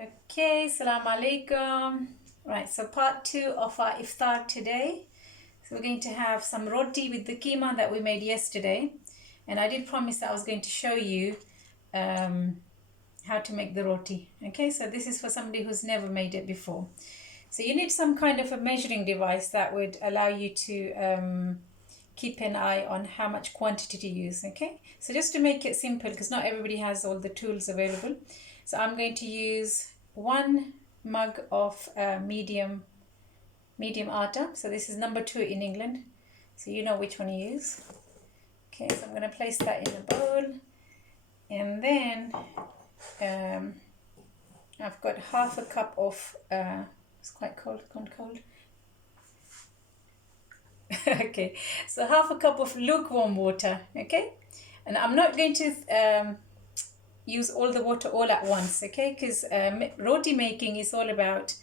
Okay, Assalamu alaikum. Right, so part 2 of our iftar today. So we're going to have some roti with the keema that we made yesterday. And I did promise that I was going to show you how to make the roti. Okay, so this is for somebody who's never made it before. So you need some kind of a measuring device that would allow you to keep an eye on how much quantity to use. Okay, so just to make it simple, because not everybody has all the tools available. So I'm going to use 1 mug of medium atta. So this is number 2 in England. So you know which one to use. Okay, so I'm going to place that in the bowl. And then I've got half a cup of, it's quite cold, gone cold. Okay, so half a cup of lukewarm water. Okay, and I'm not going to use all the water all at once, okay, because roti making is all about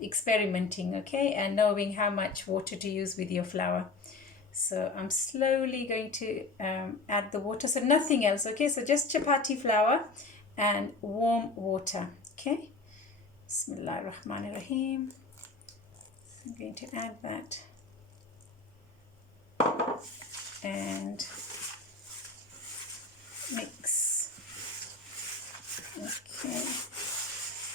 experimenting, okay, and knowing how much water to use with your flour. So I'm slowly going to add the water, so nothing else, okay, so just chapati flour and warm water. Okay, Bismillah ar-Rahman ar-Rahim. So I'm going to add that and mix. Okay,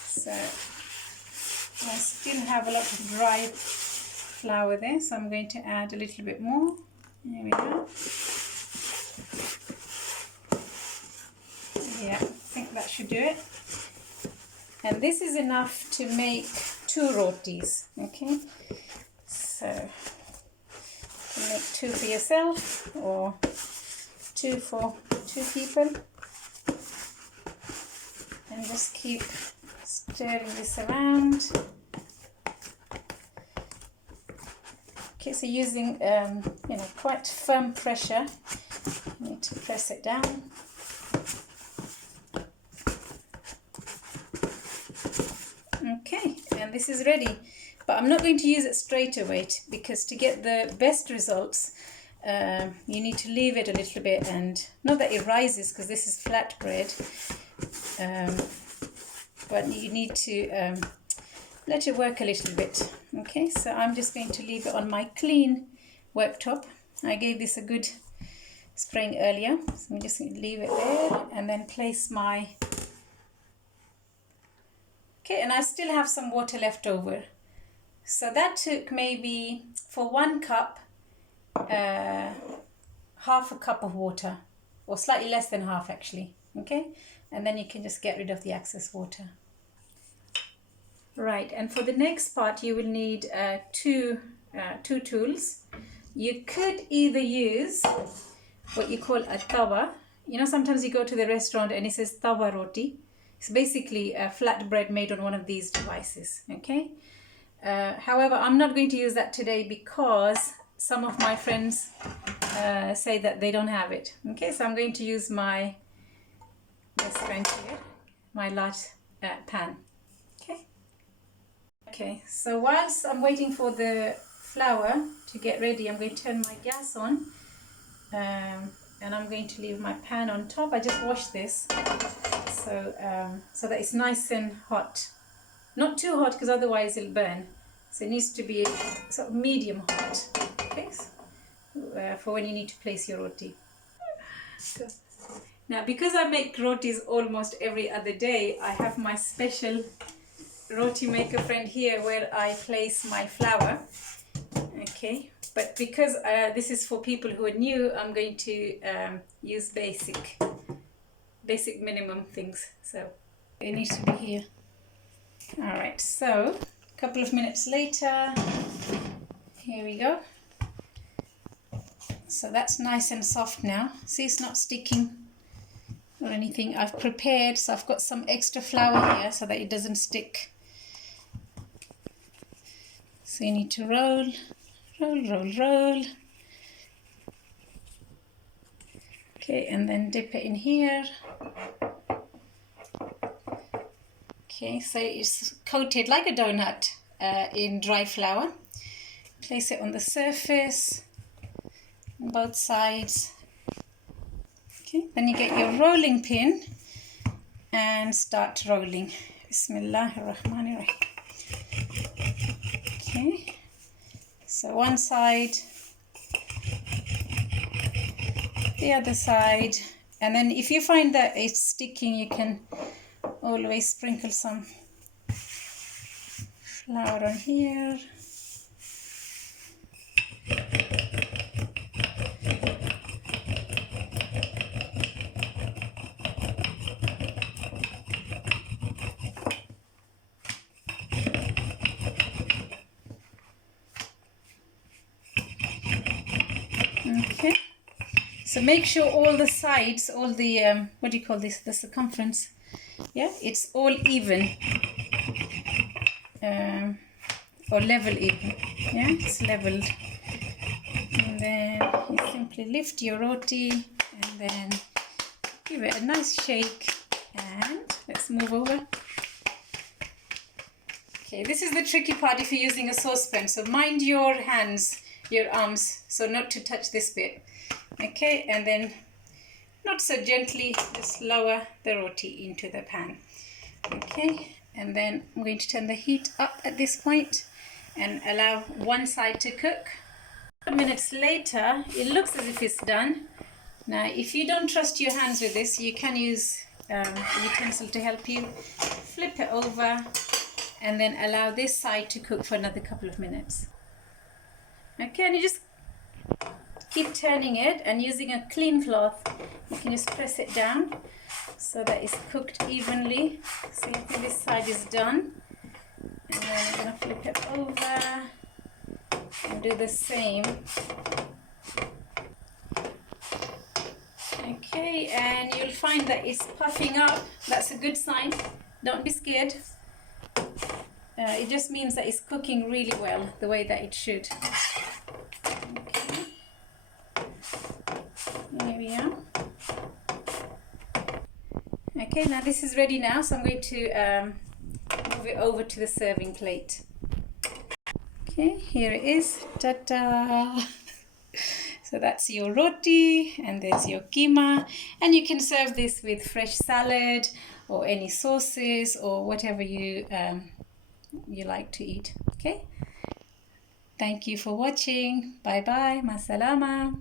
so I still have a lot of dry flour there, so I'm going to add a little bit more. There we go. Yeah, I think that should do it. And this is enough to make 2 rotis. Okay, so you can make 2 for yourself or 2 for 2 people. And just keep stirring this around. Okay, so using quite firm pressure, you need to press it down. Okay, and this is ready, but I'm not going to use it straight away because to get the best results you need to leave it a little bit, and not that it rises because this is flat bread. But you need to let it work a little bit. Okay, so I'm just going to leave it on my clean worktop. I gave this a good spraying earlier, so I'm just going to leave it there and then place my... Okay, and I still have some water left over. So that took maybe, for 1 cup, half a cup of water, or slightly less than half actually. Okay, and then you can just get rid of the excess water. Right, and for the next part you will need two tools. You could either use what you call a tawa. You know, sometimes you go to the restaurant and it says tawa roti. It's basically a flat bread made on one of these devices. Okay, however, I'm not going to use that today because some of my friends say that they don't have it. Okay, so I'm going to use my best friend here, my large pan. Okay, so whilst I'm waiting for the flour to get ready, I'm going to turn my gas on and I'm going to leave my pan on top. I just washed this so that it's nice and hot. Not too hot because otherwise it'll burn. So it needs to be sort of medium hot, okay, for when you need to place your roti. Now, because I make rotis almost every other day, I have my special roti maker friend here where I place my flour. Okay, but because this is for people who are new, I'm going to use basic minimum things, so it needs to be here. All right, so a couple of minutes later, here we go. So that's nice and soft now. See, it's not sticking or anything. I've prepared, so I've got some extra flour here so that it doesn't stick. So you need to roll. Okay, and then dip it in here. Okay, so it's coated like a donut in dry flour. Place it on the surface on both sides. Okay, then you get your rolling pin and start rolling. Bismillahirrahmanirrahim. Okay, so one side, the other side, and then if you find that it's sticking, you can always sprinkle some flour on here. Okay, so make sure all the sides, all the what do you call this, the circumference, yeah, it's all even, or level even, yeah, it's leveled. And then you simply lift your roti and then give it a nice shake, and let's move over. Okay, this is the tricky part if you're using a saucepan, so mind your hands, your arms, so not to touch this bit. Okay, and then not so gently, just lower the roti into the pan. Okay, and then I'm going to turn the heat up at this point and allow one side to cook. Minutes later, it looks as if it's done. Now, if you don't trust your hands with this, you can use a utensil to help you. Flip it over and then allow this side to cook for another couple of minutes. Okay, and you just keep turning it, and using a clean cloth, you can just press it down so that it's cooked evenly. So you think this side is done. And then I'm going to flip it over and do the same. Okay, and you'll find that it's puffing up. That's a good sign. Don't be scared. It just means that it's cooking really well, the way that it should. Okay. Here we are. Okay, now this is ready now, so I'm going to move it over to the serving plate. Okay, here it is. Ta-da! So that's your roti, and there's your keema, and you can serve this with fresh salad or any sauces or whatever you like to eat. Okay, thank you for watching. Bye bye. Masalama.